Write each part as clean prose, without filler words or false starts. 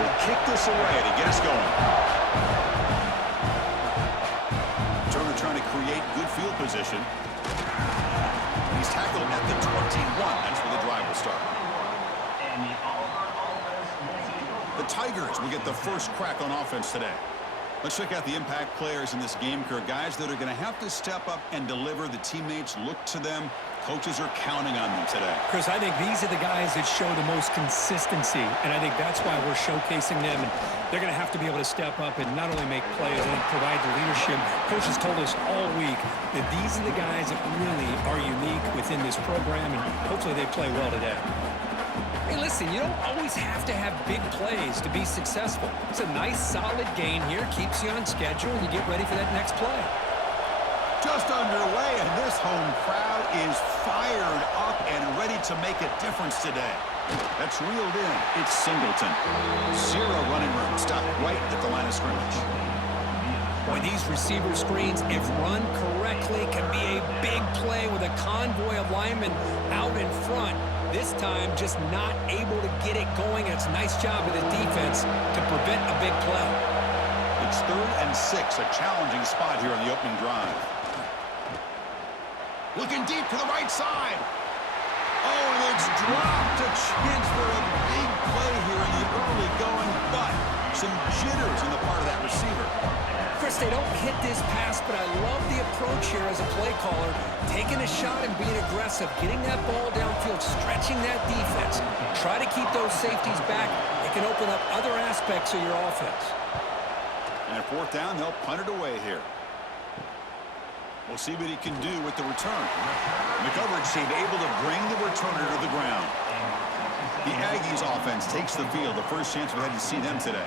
will kick this away to get us going. Turner trying to create good field position. He's tackled at the 21. That's where the drive will start. The Tigers will get the first crack on offense today. Let's check out the impact players in this game, Kirk. Guys that are going to have to step up and deliver. The teammates look to them. Coaches are counting on them today. Chris, I think these are the guys that show the most consistency, and I think that's why we're showcasing them. And they're going to have to be able to step up and not only make plays, I think provide the leadership. Coaches told us all week that these are the guys that really are unique within this program, and hopefully they play well today. Hey, listen, you don't always have to have big plays to be successful. It's a nice, solid gain here, keeps you on schedule, and you get ready for that next play. Just underway, and this home crowd is fired up and ready to make a difference today. That's reeled in. It's Singleton. Zero running room. Stop right at the line of scrimmage. Boy, these receiver screens, if run correctly, can be a big play with a convoy of linemen out in front. This time, just not able to get it going. It's a nice job of the defense to prevent a big play. It's 3rd and 6, a challenging spot here on the opening drive. Looking deep to the right side. Oh, and it's dropped. A chance for a big play here in the early going, but some jitters on the part of that receiver. Chris, they don't hit this pass, but I love the approach here as a play caller. Taking a shot and being aggressive, getting that ball downfield, stretching that defense. Try to keep those safeties back. It can open up other aspects of your offense. And at 4th down, they'll punt it away here. We'll see what he can do with the return. The coverage team able to bring the returner to the ground. The Aggies offense takes the field. The first chance we had to see them today.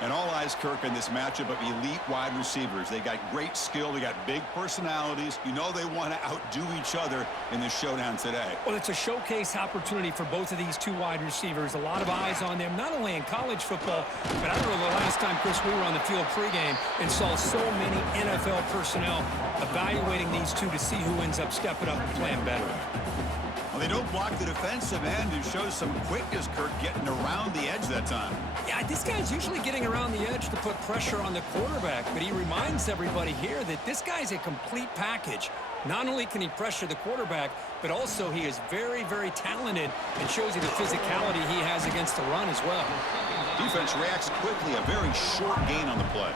And all eyes, Kirk, in this matchup of elite wide receivers. They got great skill. They got big personalities. You know they want to outdo each other in this showdown today. Well, it's a showcase opportunity for both of these two wide receivers. A lot of eyes on them, not only in college football, but I don't know the last time, Chris, we were on the field pregame and saw so many NFL personnel evaluating these two to see who ends up stepping up and playing better. Well, they don't block the defensive end, who shows some quickness, Kirk, getting around the edge that time. Yeah, this guy's usually getting around the edge to put pressure on the quarterback, but he reminds everybody here that this guy's a complete package. Not only can he pressure the quarterback, but also he is very, very talented and shows you the physicality he has against the run as well. Defense reacts quickly, a very short gain on the play.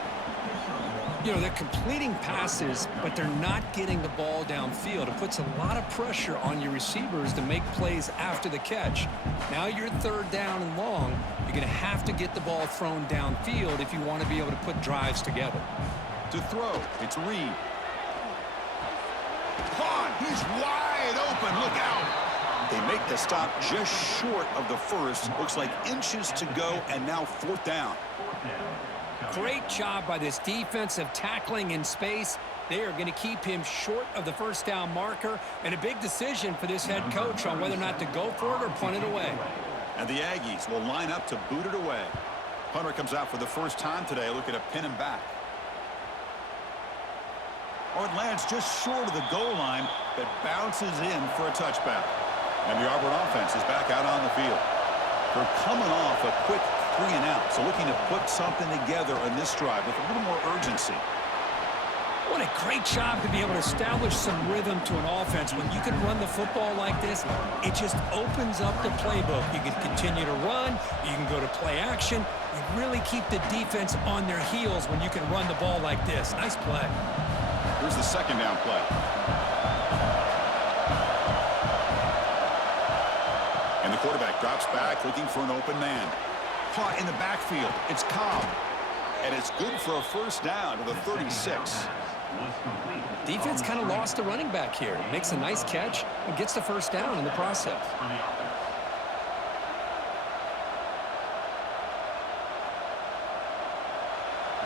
You know, they're completing passes, but they're not getting the ball downfield. It puts a lot of pressure on your receivers to make plays after the catch. Now you're 3rd down and long. You're going to have to get the ball thrown downfield if you want to be able to put drives together. To throw, it's Reed. Caught, he's wide open, look out. They make the stop just short of the first. Looks like inches to go, and now 4th down. Great job by this defensive tackling in space. They are going to keep him short of the 1st down marker, and a big decision for this head coach on whether or not to go for it or punt it away. And the Aggies will line up to boot it away. Punter comes out for the first time today, looking to pin him back. Oh, it lands just short of the goal line, but bounces in for a touchback. And the Auburn offense is back out on the field. They're coming off a quick 3 and out, so looking to put something together on this drive with a little more urgency. What a great job to be able to establish some rhythm to an offense. When you can run the football like this, it just opens up the playbook. You can continue to run. You can go to play action. You really keep the defense on their heels when you can run the ball like this. Nice play. Here's the 2nd down play. And the quarterback drops back, looking for an open man. Caught in the backfield. It's Cobb. And it's good for a 1st down to the 36. Defense kind of lost the running back here. Makes a nice catch and gets the 1st down in the process.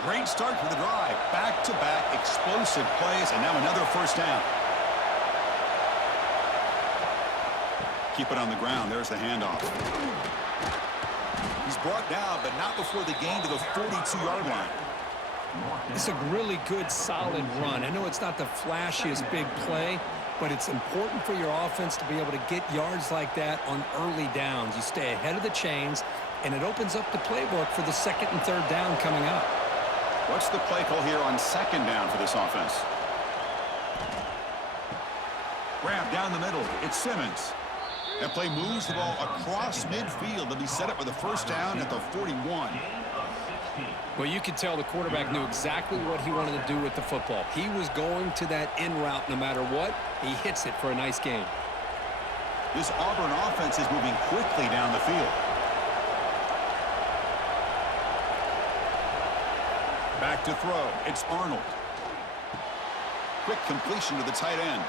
Great start to the drive. Back-to-back explosive plays, and now another 1st down. Keep it on the ground. There's the handoff. He's brought down, but not before the gain to the 42-yard line. It's a really good, solid run. I know it's not the flashiest big play, but it's important for your offense to be able to get yards like that on early downs. You stay ahead of the chains, and it opens up the playbook for the second and third down coming up. What's the play call here on second down for this offense? Grab down the middle. It's Simmons. That play moves the ball across midfield. They'll be set up with a first down at the 41. Well, you could tell the quarterback knew exactly what he wanted to do with the football. He was going to that in route no matter what. He hits it for a nice gain. This Auburn offense is moving quickly down the field. Back to throw. It's Arnold. Quick completion to the tight end.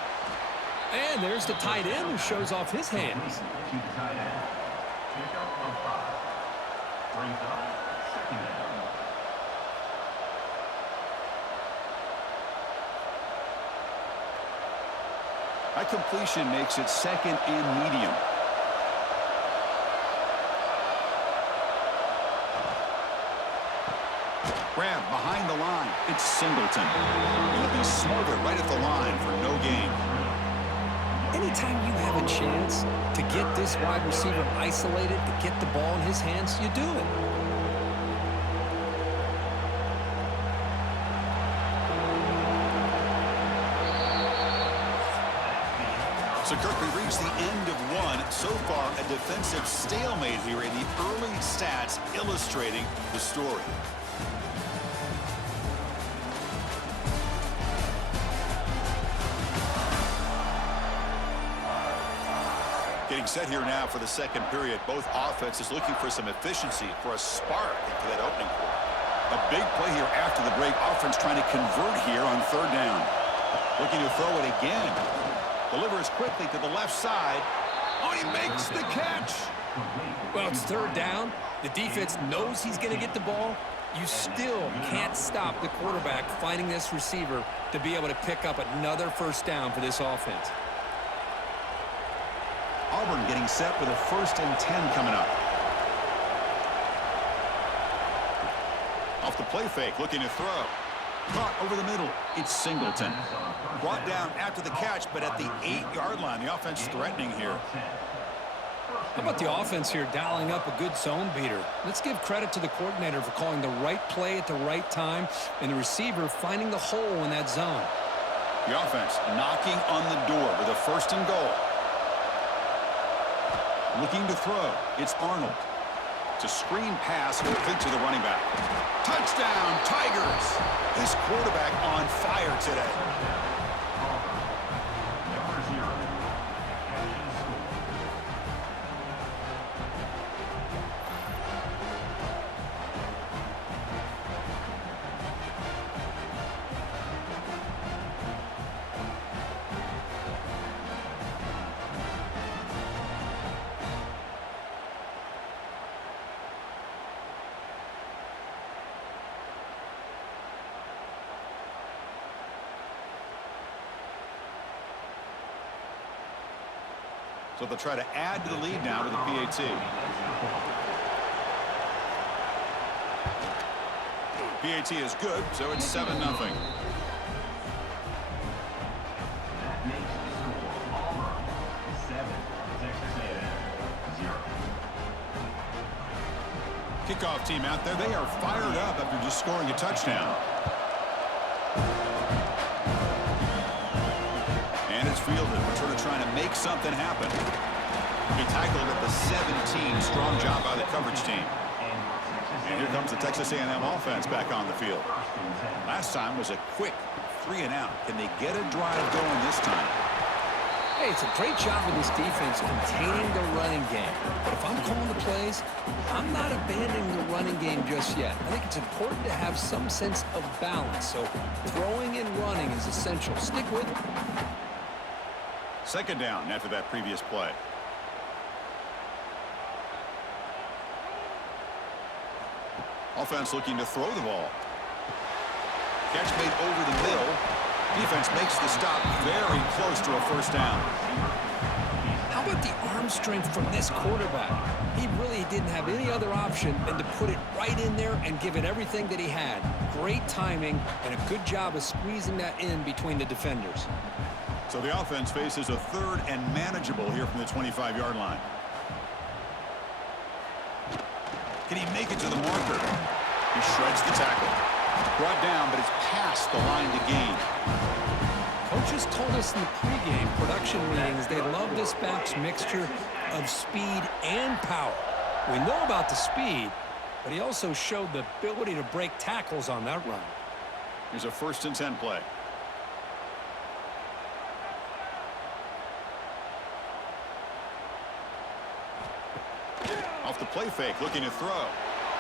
And there's the tight end who shows off his hands. That completion makes it second and medium. Grab behind the line. It's Singleton. He'll be smothered right at the line for no gain. Anytime you have a chance to get this wide receiver isolated, to get the ball in his hands, you do it. So, Kirk, we reached the end of one. So far, a defensive stalemate here in the early stats illustrating the story. Getting set here now for the second period. Both offenses looking for some efficiency, for a spark into that opening quarter. A big play here after the break. Offense trying to convert here on third down. Looking to throw it again. Delivers quickly to the left side. Oh, he makes the catch. Well, it's third down. The defense knows he's going to get the ball. You still can't stop the quarterback finding this receiver to be able to pick up another first down for this offense. Auburn getting set with a 1st and 10 coming up. Off the play fake, looking to throw. Caught over the middle. It's Singleton. Brought down after the catch, but at the 8-yard line. The offense threatening here. How about the offense here dialing up a good zone beater? Let's give credit to the coordinator for calling the right play at the right time and the receiver finding the hole in that zone. The offense knocking on the door with a 1st and goal. Looking to throw. It's Arnold. It's a screen pass complete to the running back. Touchdown, Tigers! This quarterback on fire today. So they'll try to add to the lead now with the PAT. PAT is good, so it's 7-0. Kickoff team out there. They are fired up after just scoring a touchdown. And it's fielded. We're sort of trying to make something happen. He tackled at the 17. Strong job by the coverage team. And here comes the Texas A&M offense back on the field. Last time was a quick 3-and-out. Can they get a drive going this time? Hey, it's a great job of this defense containing the running game. But if I'm calling the plays, I'm not abandoning the running game just yet. I think it's important to have some sense of balance. So throwing and running is essential. Stick with it. Second down after that previous play. Offense looking to throw the ball. Catch made over the middle. Defense makes the stop very close to a first down. How about the arm strength from this quarterback? He really didn't have any other option than to put it right in there and give it everything that he had. Great timing and a good job of squeezing that in between the defenders. So the offense faces a 3rd and manageable here from the 25-yard line. Can he make it to the marker? He shreds the tackle. Brought down, but it's past the line to gain. Coaches told us in the pregame production meetings they love this back's mixture of speed and power. We know about the speed, but he also showed the ability to break tackles on that run. Here's a 1st and 10 play. Off the play fake, looking to throw.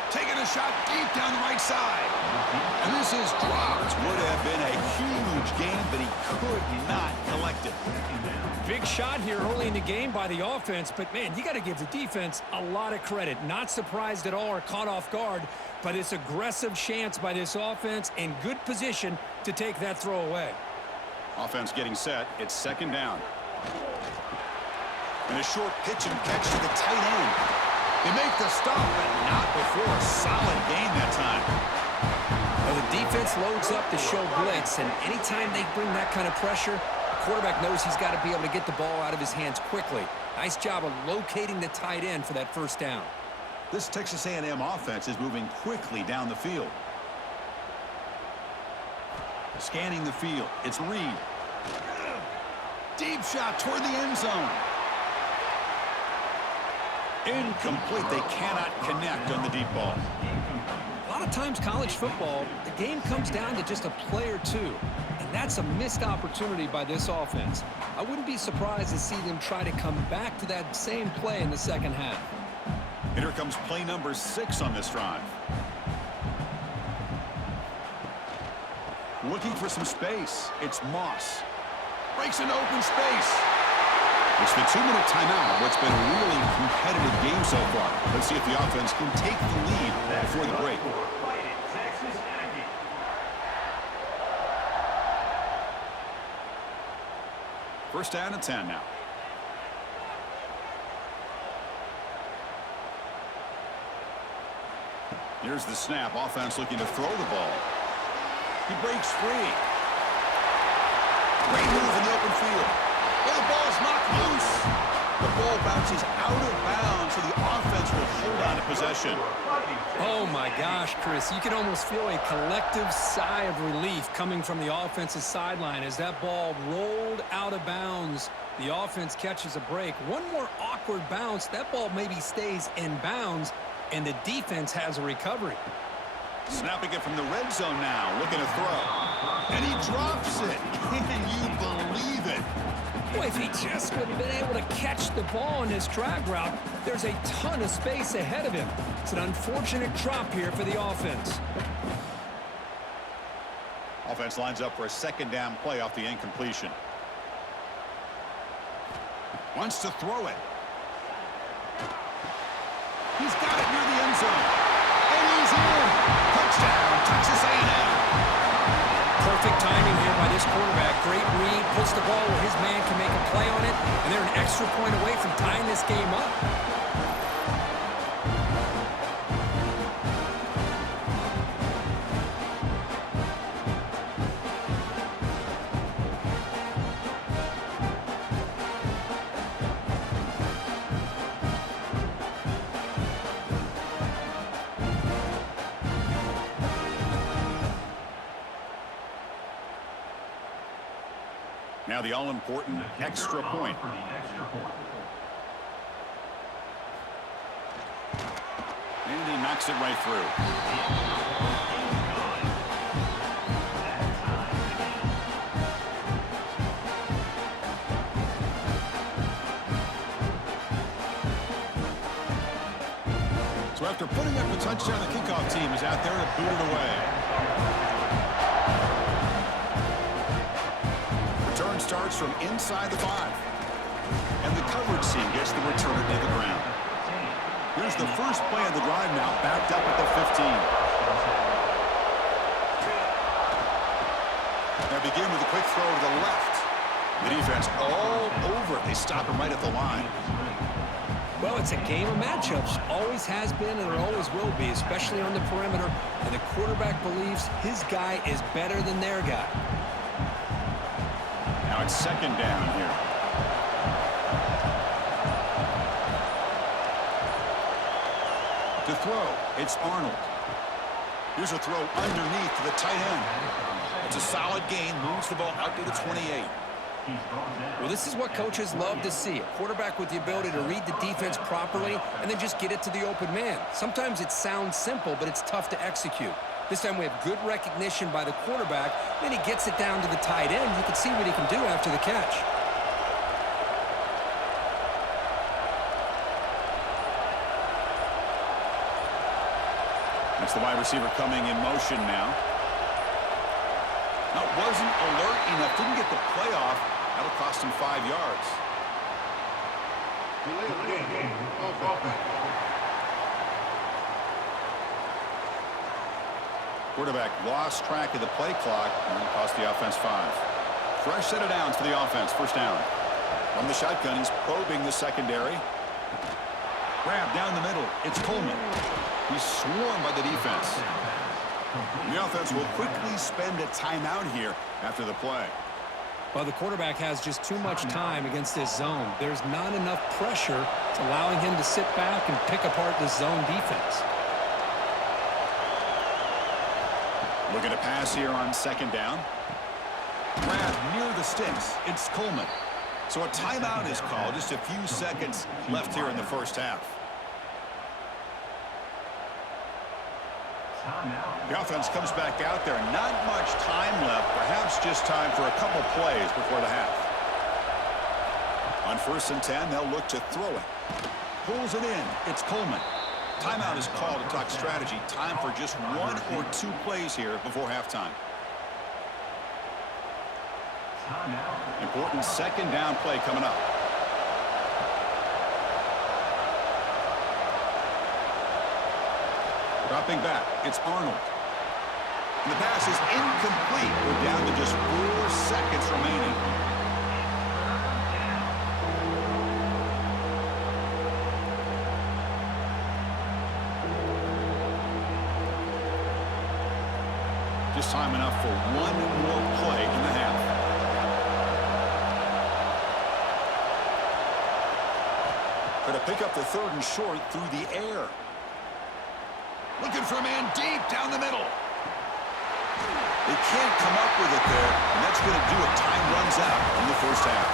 Taking a shot deep down the right side. And this is dropped. Would have been a huge gain, but he could not collect it. Big shot here early in the game by the offense, but, man, you got to give the defense a lot of credit. Not surprised at all or caught off guard, but it's aggressive chance by this offense in good position to take that throw away. Offense getting set. It's 2nd down. And a short pitch and catch to the tight end. They make the stop, but not before a solid gain that time. Well, the defense loads up to show blitz, and anytime they bring that kind of pressure, the quarterback knows he's got to be able to get the ball out of his hands quickly. Nice job of locating the tight end for that 1st down. This Texas A&M offense is moving quickly down the field. Scanning the field, it's Reed. Deep shot toward the end zone. Incomplete. They cannot connect on the deep ball. A lot of times college football, the game comes down to just a play or two, and that's a missed opportunity by this offense. I wouldn't be surprised to see them try to come back to that same play in the 2nd half. And here comes play number 6 on this drive. Looking for some space. It's Moss. Breaks an open space. It's the 2-minute timeout of what's been a really competitive game so far. Let's see if the offense can take the lead before the break. First down and 10 now. Here's the snap. Offense looking to throw the ball. He breaks free. Great move in the open field. Well, the ball's knocked loose. The ball bounces out of bounds, so the offense will hold on to possession. Oh, my gosh, Chris. You can almost feel a collective sigh of relief coming from the offensive sideline as that ball rolled out of bounds. The offense catches a break. One more awkward bounce. That ball maybe stays in bounds, and the defense has a recovery. Snapping it from the red zone now, looking to throw. And he drops it. Can you believe it? Boy, if he just would have been able to catch the ball in this drag route, there's a ton of space ahead of him. It's an unfortunate drop here for the offense. Offense lines up for a 2nd down play off the incompletion. Wants to throw it. He's got it near the end zone. And he's in. Touchdown, Texas A&M. Perfect timing here by this quarterback. Great read, puts the ball where his man can make a play on it, and they're an extra point away from tying this game up. Now the all-important extra point. And he knocks it right through. So after putting up a touchdown, the kickoff team is out there to boot it away. Starts from inside the 5. And the coverage team gets the returner to the ground. Here's the first play of the drive now, backed up at the 15. They begin with a quick throw to the left. The defense all over it. They stop him right at the line. Well, it's a game of matchups. Always has been and it always will be, especially on the perimeter. And the quarterback believes his guy is better than their guy. Now it's 2nd down here. To throw, it's Arnold. Here's a throw underneath to the tight end. It's a solid gain, moves the ball out to the 28. Well, this is what coaches love to see. A quarterback with the ability to read the defense properly and then just get it to the open man. Sometimes it sounds simple, but it's tough to execute. This time we have good recognition by the quarterback. Then he gets it down to the tight end. You can see what he can do after the catch. That's the wide receiver coming in motion now. Now, wasn't alert enough. Didn't get the play off. That'll cost him 5 yards. Quarterback lost track of the play clock, and it cost the offense 5. Fresh set of downs for the offense. First down. From the shotgun, he's probing the secondary. Grab down the middle. It's Coleman. He's swarmed by the defense. The offense will quickly spend a timeout here after the play. Well, the quarterback has just too much time against this zone. There's not enough pressure to allowing him to sit back and pick apart the zone defense. Looking to pass here on second down. Grab near the sticks. It's Coleman. So a timeout is called. Just a few seconds left here in the first half. The offense comes back out there. Not much time left. Perhaps just time for a couple plays before the half. On 1st and 10, they'll look to throw it. Pulls it in. It's Coleman. Timeout is called to talk strategy. Time for just 1 or 2 plays here before halftime. Important second down play coming up. Dropping back, it's Arnold. And the pass is incomplete. We're down to just 4 seconds remaining. Just time enough for 1 more play in the half. Going to pick up the 3rd and short through the air. Looking for a man deep down the middle. They can't come up with it there, and that's going to do it. Time runs out in the first half.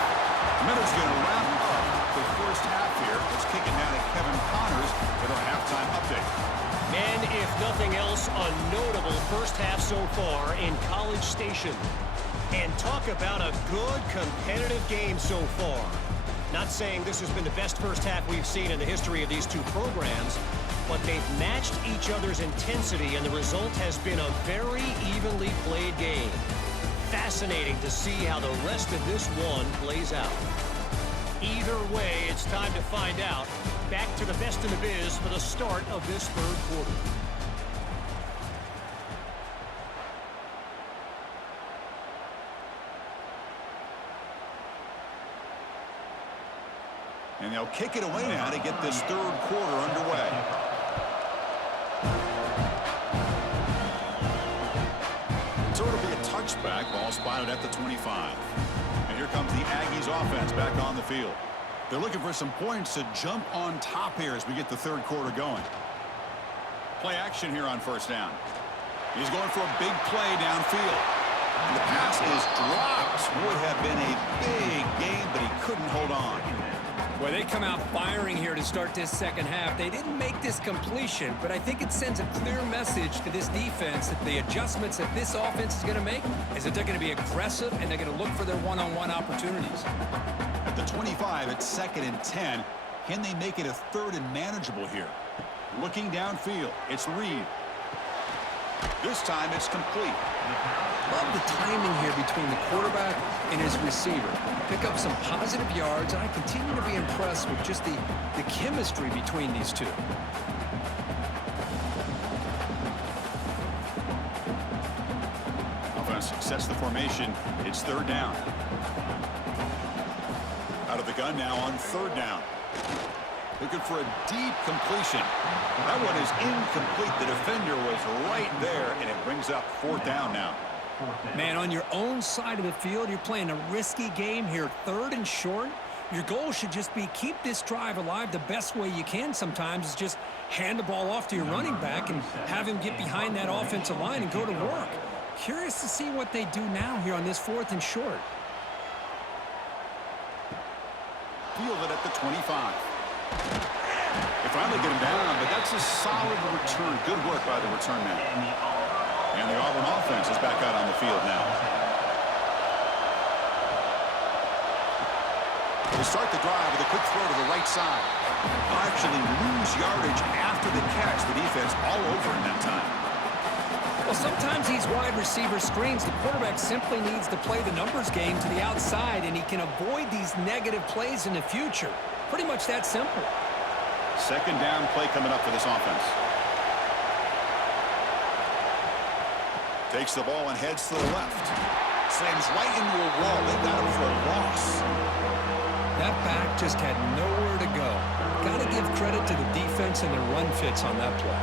The Minnows going to wrap up the first half here. Let's kick it down to Kevin Connors with our halftime update. And if nothing else, a notable first half so far in College Station. And talk about a good competitive game so far. Not saying this has been the best first half we've seen in the history of these two programs, but they've matched each other's intensity, and the result has been a very evenly played game. Fascinating to see how the rest of this one plays out. Either way, it's time to find out. Back to the best in the biz for the start of this 3rd quarter. And they'll kick it away now to get this 3rd quarter underway. So it'll be a touchback. Ball spotted at the 25. And here comes the Aggies offense back on the field. They're looking for some points to jump on top here as we get the 3rd quarter going. Play action here on 1st down. He's going for a big play downfield. And the pass is dropped. Would have been a big game, but he couldn't hold on. Well, they come out firing here to start this second half. They didn't make this completion, but I think it sends a clear message to this defense that the adjustments that this offense is going to make is that they're going to be aggressive and they're going to look for their one-on-one opportunities. At the 25, it's 2nd and 10. Can they make it a 3rd and manageable here? Looking downfield, it's Reed. This time it's complete. Love the timing here between the quarterback and his receiver. Pick up some positive yards, and I continue to be impressed with just the chemistry between these two. Offense sets the formation. It's 3rd down. Out of the gun now on 3rd down. Looking for a deep completion. That one is incomplete. The defender was right there, and it brings up 4th down now. Man, on your own side of the field, you're playing a risky game here. 3rd and short. Your goal should just be keep this drive alive the best way you can sometimes is just hand the ball off to your running back and have him get behind that offensive line and go to work. Curious to see what they do now here on this 4th and short. Fielded at the 25. They finally get him down, but that's a solid return. Good work by the return man. And the Auburn offense is back out on the field now. They start the drive with a quick throw to the right side. Actually lose yardage after the catch. The defense all over in that time. Well, sometimes these wide receiver screens, the quarterback simply needs to play the numbers game to the outside, and he can avoid these negative plays in the future. Pretty much that simple. Second down play coming up for this offense. Takes the ball and heads to the left. Slams right into a wall. They got him for a loss. That back just had nowhere to go. Got to give credit to the defense and their run fits on that play.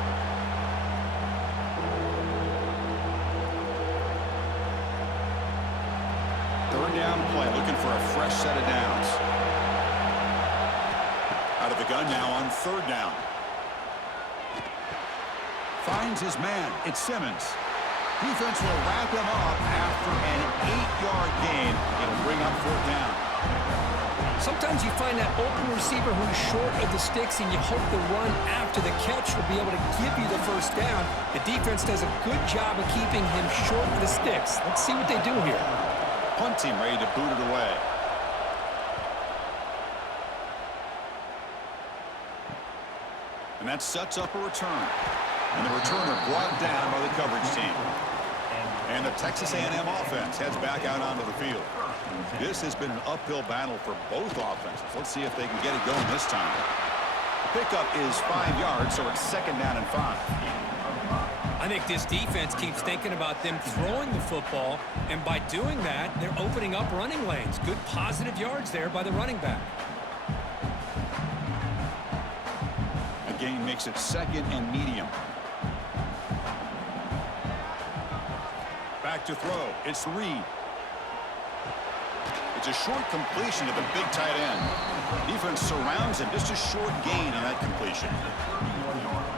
Third down play, looking for a fresh set of downs. Out of the gun now on third down. Finds his man. It's Simmons. Defense will wrap him up after an 8-yard gain. It'll bring up fourth down. Sometimes you find that open receiver who's short of the sticks, and you hope the run after the catch will be able to give you the first down. The defense does a good job of keeping him short of the sticks. Let's see what they do here. Punt team ready to boot it away. And that sets up a return. And the returner brought down by the coverage team. And the Texas A&M offense heads back out onto the field. This has been an uphill battle for both offenses. Let's see if they can get it going this time. The pickup is 5 yards, so it's second down and 5. I think this defense keeps thinking about them throwing the football, and by doing that, they're opening up running lanes. Good positive yards there by the running back. A gain makes it second and medium. Back to throw. It's Reed. It's a short completion to the big tight end. Defense surrounds him. Just a short gain on that completion.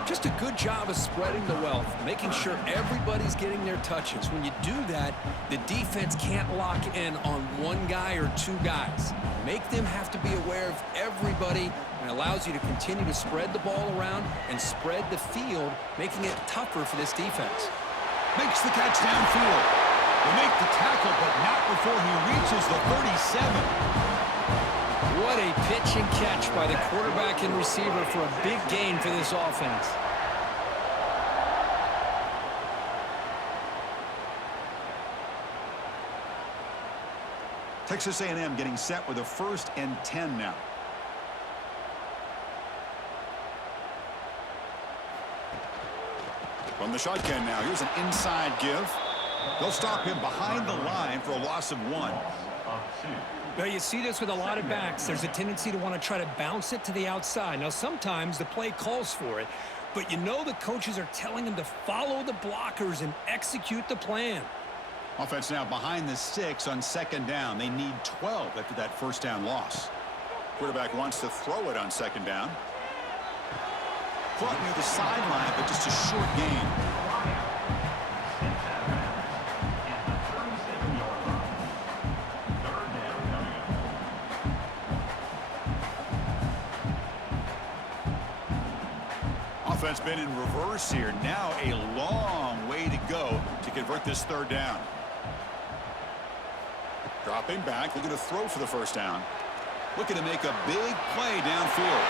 Just a good job of spreading the wealth, making sure everybody's getting their touches. When you do that, the defense can't lock in on one guy or two guys. Make them have to be aware of everybody, and allows you to continue to spread the ball around and spread the field, making it tougher for this defense. Makes the catch downfield. They make the tackle, but not before he reaches the 37. What a pitch and catch by the quarterback and receiver for a big gain for this offense. Texas A&M getting set with a 1st and 10 now. From the shotgun now, here's an inside give. They'll stop him behind the line for a loss of 1. Well, you see this with a lot of backs. There's a tendency to want to try to bounce it to the outside. Now, sometimes the play calls for it, but you know the coaches are telling them to follow the blockers and execute the plan. Offense now behind the 6 on second down. They need 12 after that first down loss. Quarterback wants to throw it on second down. Caught near the sideline, but just a short gain. Offense been in reverse here. Now a long way to go to convert this third down. Dropping back, looking to throw for the first down. Looking to make a big play downfield.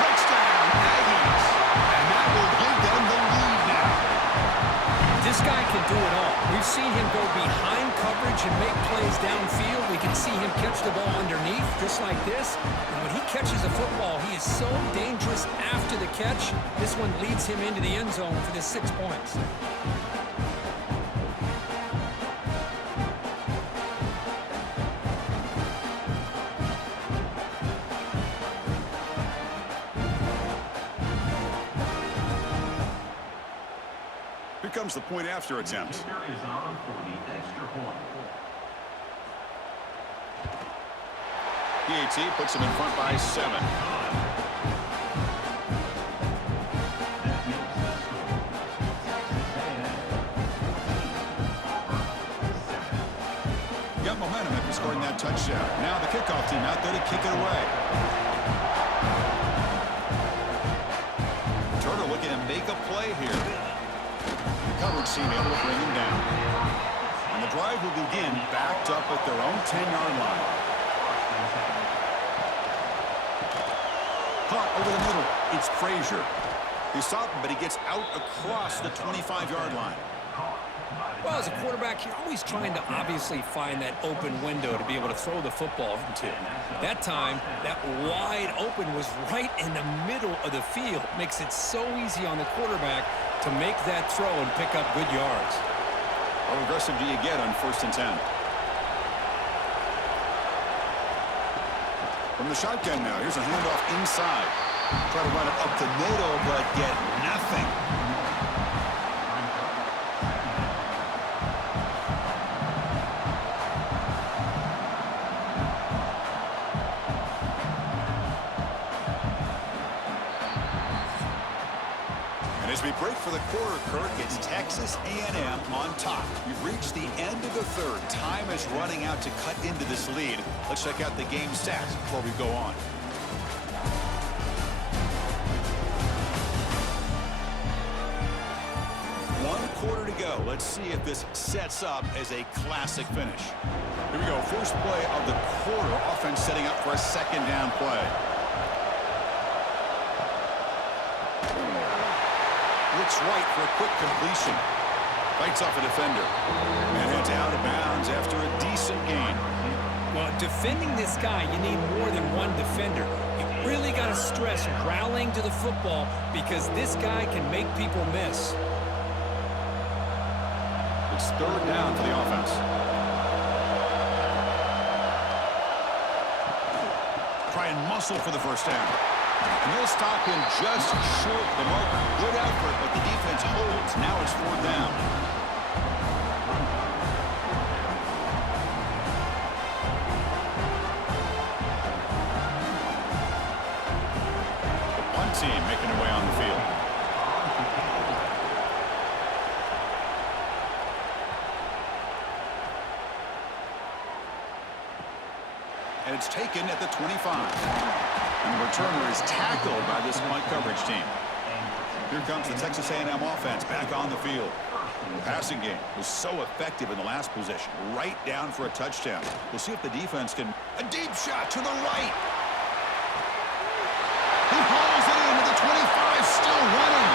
Touchdown, Aggies! And that will give them the lead now. This guy can do it all. We've seen him go behind coverage and make plays downfield. We can see him catch the ball underneath, just like this. And when he catches a football, he is so dangerous after the catch. This one leads him into the end zone for the 6 points. Here comes the point after attempt. PAT puts them in front by 7. Got momentum after scoring that touchdown. Now the kickoff team out there to kick it away. Turner looking to make a play here. The coverage team able to bring him down. And the drive will begin backed up at their own 10-yard line. Caught over the middle. It's Frazier. He's stopped, but he gets out across the 25-yard line. Well, as a quarterback, you're always trying to obviously find that open window to be able to throw the football into. That time, that wide open was right in the middle of the field. Makes it so easy on the quarterback to make that throw and pick up good yards. How aggressive do you get on 1st and 10? From the shotgun now, here's a handoff inside. Try to run it up the middle, but get nothing. As we break for the quarter, Kirk, it's Texas A&M on top. We've reached the end of the third. Time is running out to cut into this lead. Let's check out the game stats before we go on. One quarter to go. Let's see if this sets up as a classic finish. Here we go. First play of the quarter. Offense setting up for a 2nd down play. Looks right for a quick completion. Fights off a defender. And heads out of bounds after a decent gain. Well, defending this guy, you need more than one defender. You really got to stress rallying to the football because this guy can make people miss. It's 3rd down for the offense. Try and muscle for the first down. And they'll stop him just short of the mark. Good effort, but the defense holds. Now it's 4th down. The punt team making their way on the field. And it's taken at the 25. And the returner is tackled by this punt coverage team. Here comes the Texas A&M offense back on the field. The passing game was so effective in the last possession. Right down for a touchdown. We'll see if the defense can... A deep shot to the right. He hauls it into the 25, still running.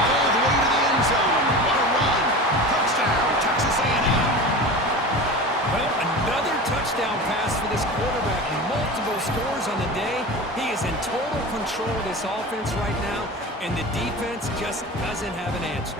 All the way to the end zone. What a run. Touchdown, Texas A&M. Well, another touchdown pass for this quarterback. Multiple scores on the day. He is in total control of this offense right now, and the defense just doesn't have an answer.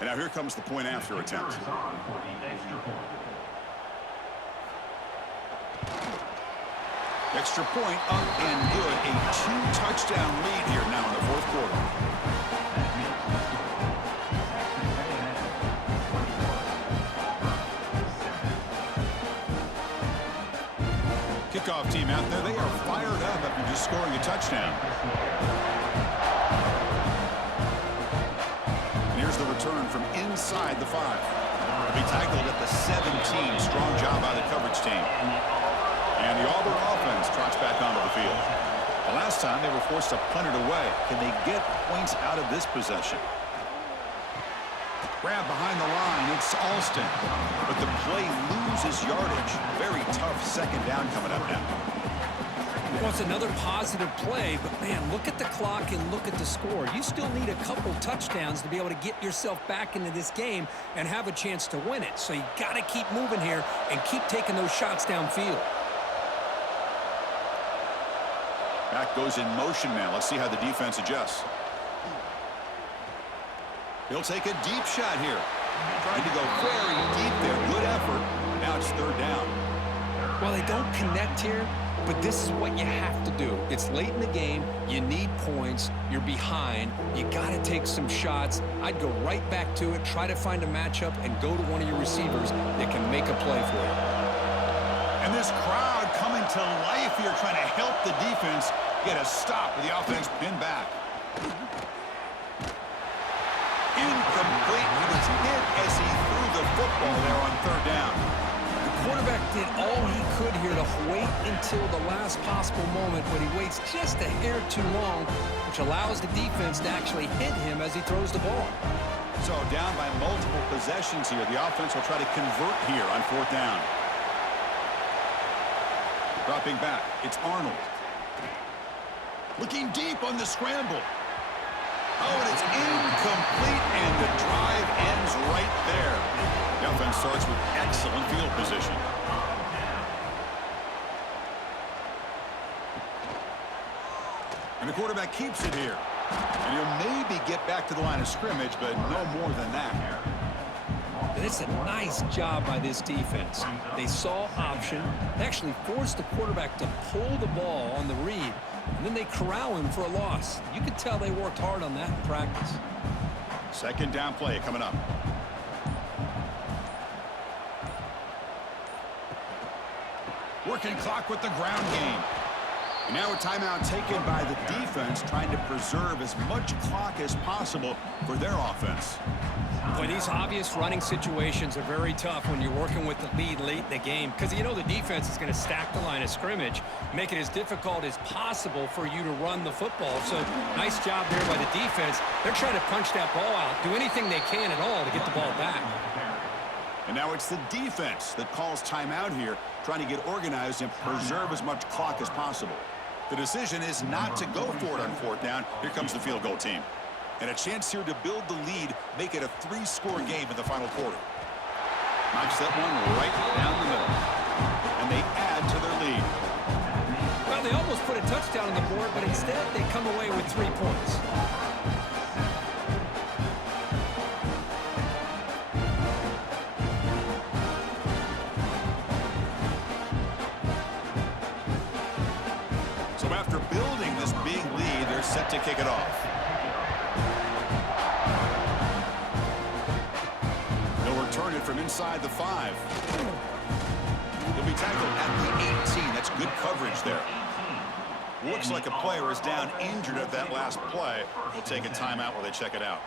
And now here comes the point after attempt. Extra point up and good. A 2-touchdown lead here now in the 4th quarter. Kickoff team out there. They are fired up after just scoring a touchdown. The return from inside the 5. He'll be tackled at the 17. Strong job by the coverage team. And the Auburn offense trots back onto the field. The last time they were forced to punt it away. Can they get points out of this possession? Grab behind the line. It's Alston. But the play loses yardage. Very tough 2nd down coming up now. Well, it's another positive play, but, man, look at the clock and look at the score. You still need a couple touchdowns to be able to get yourself back into this game and have a chance to win it. So you got to keep moving here and keep taking those shots downfield. Back goes in motion now. Let's see how the defense adjusts. He'll take a deep shot here. Trying to go very deep there. Good effort. Now it's third down. Well, they don't connect here, but this is what you have to do. It's late in the game. You need points. You're behind. You got to take some shots. I'd go right back to it, try to find a matchup, and go to one of your receivers that can make a play for you. And this crowd coming to life here, trying to help the defense get a stop with the offense pinned back. Incomplete. He was hit as he threw the football there on third down. The quarterback did all he could here to wait until the last possible moment, but he waits just a hair too long, which allows the defense to actually hit him as he throws the ball. So down by multiple possessions here. The offense will try to convert here on fourth down. Dropping back, it's Arnold. Looking deep on the scramble. Oh, and it's incomplete, and the drive ends right there. The offense starts with excellent field position. And the quarterback keeps it here. And he'll maybe get back to the line of scrimmage, but no more than that. And it's a nice job by this defense. They saw option. They actually forced the quarterback to pull the ball on the read, and then they corral him for a loss. You could tell they worked hard on that in practice. Second down play coming up. Working clock with the ground game. And now a timeout taken by the defense, trying to preserve as much clock as possible for their offense. Boy, these obvious running situations are very tough when you're working with the lead late in the game, because you know the defense is going to stack the line of scrimmage, make it as difficult as possible for you to run the football. So nice job there by the defense. They're trying to punch that ball out, do anything they can at all to get the ball back. And now it's the defense that calls timeout here, trying to get organized and preserve as much clock as possible. The decision is not to go for it on fourth down. Here comes the field goal team. And a chance here to build the lead, make it a 3-score game in the final quarter. Knocks that one right down the middle. And they add to their lead. Well, they almost put a touchdown on the board, but instead they come away with 3 points. So after building this big lead, they're set to kick it off. Turn it from inside the 5. He'll be tackled at the 18. That's good coverage there. Looks like a player is down injured at that last play. We'll take a timeout while they check it out.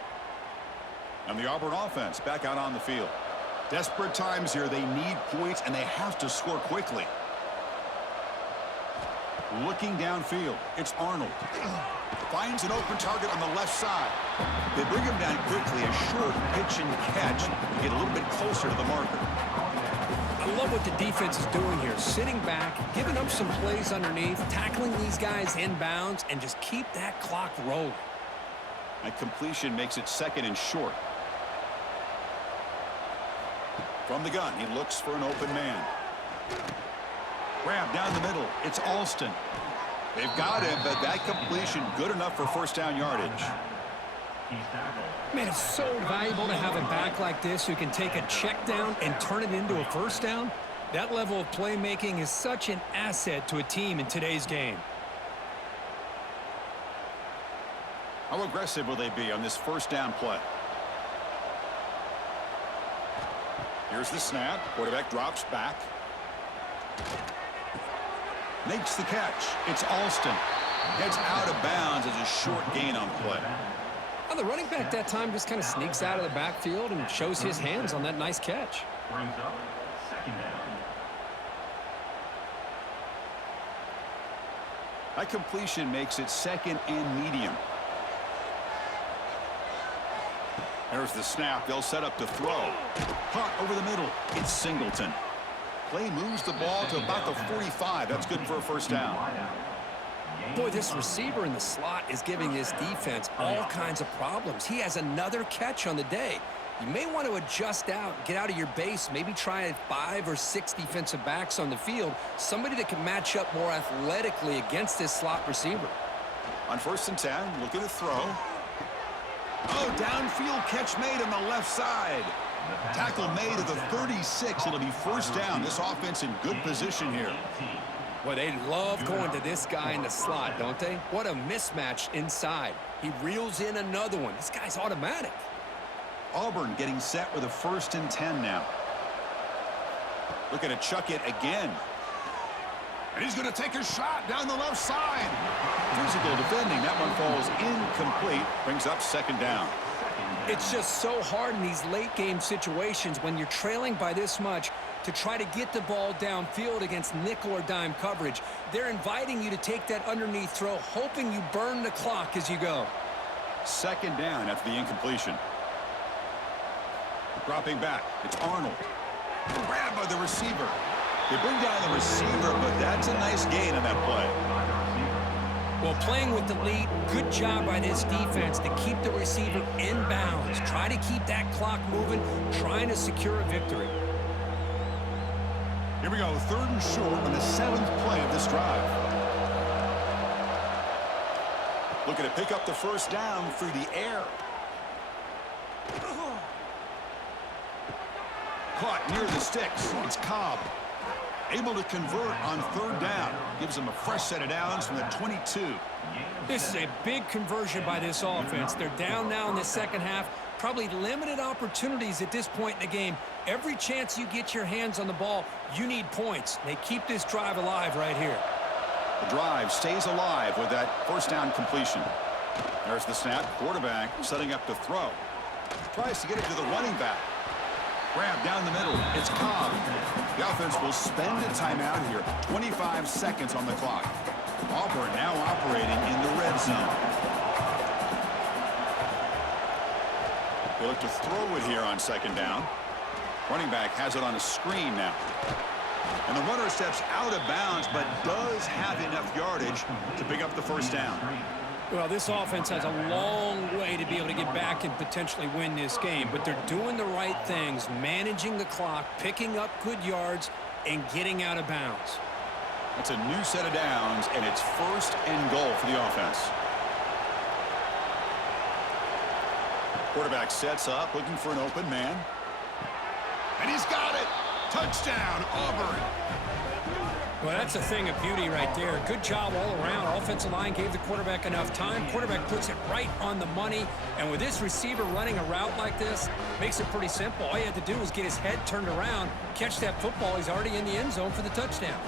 And the Auburn offense back out on the field. Desperate times here. They need points, and they have to score quickly. Looking downfield, it's Arnold. Finds an open target on the left side. They bring him down quickly, a short pitch and catch to get a little bit closer to the marker. I love what the defense is doing here. Sitting back, giving up some plays underneath, tackling these guys inbounds, and just keep that clock rolling. And completion makes it second and short. From the gun, he looks for an open man. Grab down the middle. It's Alston. They've got him, but that completion good enough for first down yardage. Man, it's so valuable to have a back like this who can take a check down and turn it into a first down. That level of playmaking is such an asset to a team in today's game. How aggressive will they be on this first down play? Here's the snap. Quarterback drops back. Makes the catch. It's Alston. Heads out of bounds as a short gain on play. Well, the running back that time just kind of sneaks out of the backfield and shows his hands on that nice catch. That completion makes it second and medium. There's the snap. They'll set up to throw. Caught over the middle. It's Singleton. Play moves the ball to about the 45. That's good for a first down. Boy, this receiver in the slot is giving this defense all kinds of problems. He has another catch on the day. You may want to adjust out, get out of your base, maybe try 5 or 6 defensive backs on the field, somebody that can match up more athletically against this slot receiver. On first and 10, looking to throw. Oh, downfield catch made on the left side. Tackle made at the 36. It'll be first down. This offense in good position here. Well, they love going to this guy in the slot, don't they? What a mismatch inside. He reels in another one. This guy's automatic. Auburn getting set with a 1st and 10 now. Looking to chuck it again. And he's going to take a shot down the left side. Physical defending. That one falls incomplete. Brings up 2nd down. It's just so hard in these late-game situations when you're trailing by this much to try to get the ball downfield against nickel or dime coverage. They're inviting you to take that underneath throw, hoping you burn the clock as you go. 2nd down after the incompletion. Dropping back. It's Arnold. Grabbed by the receiver. They bring down the receiver, but that's a nice gain on that play. Well, playing with the lead, good job by this defense to keep the receiver in bounds. Try to keep that clock moving, trying to secure a victory. Here we go, 3rd and short on the 7th play of this drive. Looking to pick up the 1st down through the air. Caught near the sticks. It's Cobb. Able to convert on 3rd down. Gives them a fresh set of downs from the 22. This is a big conversion by this offense. They're down now in the second half. Probably limited opportunities at this point in the game. Every chance you get your hands on the ball, you need points. They keep this drive alive right here. The drive stays alive with that 1st down completion. There's the snap. Quarterback setting up to throw. Tries to get it to the running back. Grab down the middle. It's Cobb. The offense will spend a timeout here. 25 seconds on the clock. Auburn now operating in the red zone. They look to throw it here on 2nd down. Running back has it on a screen now. And the runner steps out of bounds, but does have enough yardage to pick up the 1st down. Well, this offense has a long way to be able to get back and potentially win this game, but they're doing the right things, managing the clock, picking up good yards, and getting out of bounds. That's a new set of downs, and it's 1st and goal for the offense. Quarterback sets up, looking for an open man. And he's got it! Touchdown, Auburn! Well, that's a thing of beauty right there. Good job all around. Offensive line gave the quarterback enough time. Quarterback puts it right on the money. And with this receiver running a route like this, makes it pretty simple. All you have to do is get his head turned around, catch that football. He's already in the end zone for the touchdown.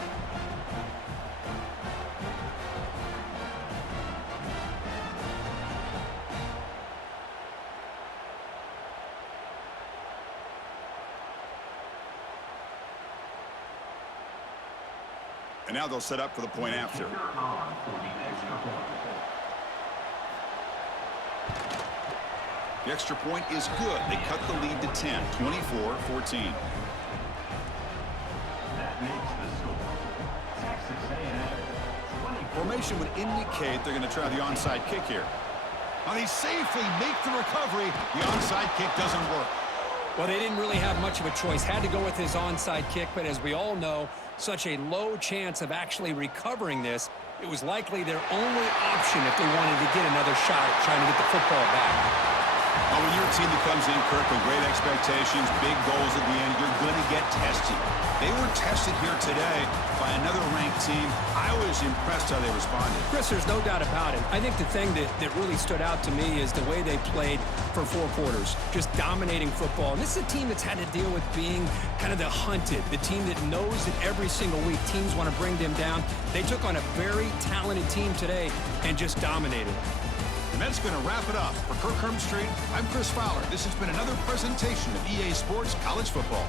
And now they'll set up for the point after. The extra point is good. They cut the lead to 10, 24-14. Formation would indicate they're going to try the onside kick here. Now they safely make the recovery. The onside kick doesn't work. Well, they didn't really have much of a choice. Had to go with his onside kick, but as we all know, such a low chance of actually recovering this. It was likely their only option if they wanted to get another shot at trying to get the football back. Well, when you're a team that comes in, Kirk, with great expectations, big goals at the end, you're going to get tested. They were tested here today by another ranked team. I was impressed how they responded. Chris, there's no doubt about it. I think the thing that really stood out to me is the way they played for 4 quarters, just dominating football. And this is a team that's had to deal with being kind of the hunted, the team that knows that every single week teams want to bring them down. They took on a very talented team today and just dominated. And that's going to wrap it up. For Kirk Hermstreet, I'm Chris Fowler. This has been another presentation of EA Sports College Football.